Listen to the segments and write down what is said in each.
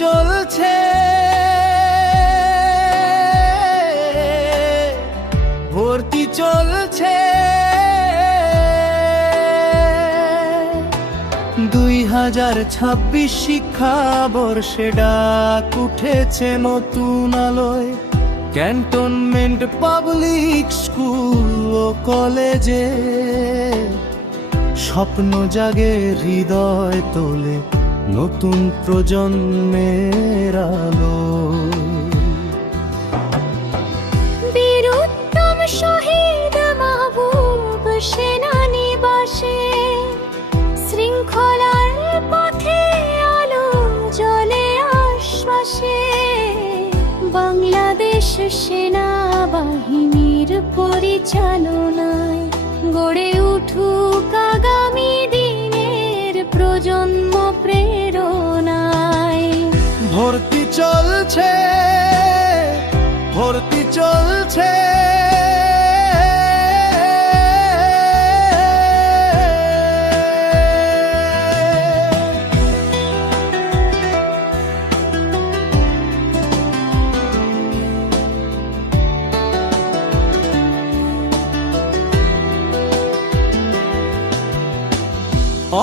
চলছে, ভর্তি চলছে। 2026 শিক্ষাবর্ষে ডাক উঠেছে নতুন আলোয়। ক্যান্টনমেন্ট পাবলিক স্কুল ও কলেজে স্বপ্ন জাগে, হৃদয় তোলে নতুন প্রজন্মের আলো। বীরুত্তম শহীদ মাহবুব সেনানিবাসে শৃঙ্খলার পথে আলো জ্বলে আশ্বাসে। বাংলাদেশ সেনাবাহিনীর পরিচালনায় গড়ে উঠুক আগামী দিনের প্রজন্ম প্রেরণায়। ভর্তি চলছে, ভর্তি চলছে।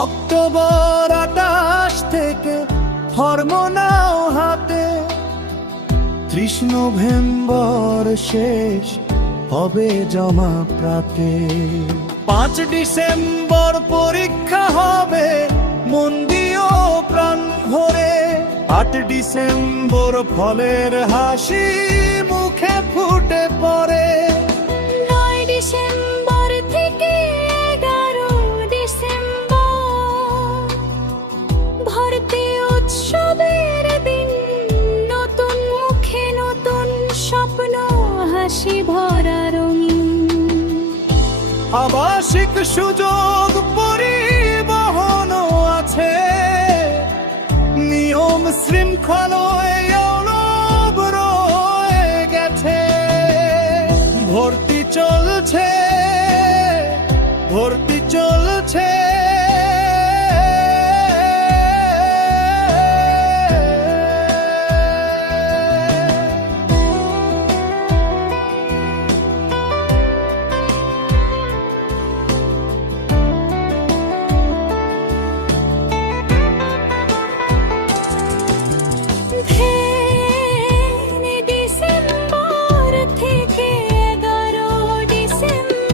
অক্টোবর 28 থেকে ফর্ম নাও হাতে, 30 নভেম্বর শেষ হবে জমা প্রাতে। 5 ডিসেম্বর পরীক্ষা হবে, মন দিও প্রাণ ভরে। 8 ডিসেম্বর ফলের হাসি মুখে ফুটে পড়ে। 9 ডিসেম্বর থেকে 11 ডিসেম্বর ভর্তি উৎসবের দিন। নতুন মুখে নতুন স্বপ্ন, হাসি ভরা রঙিন। আবাসিক সুযোগ পরিবহনও আছে, নিয়ম শৃঙ্খলায়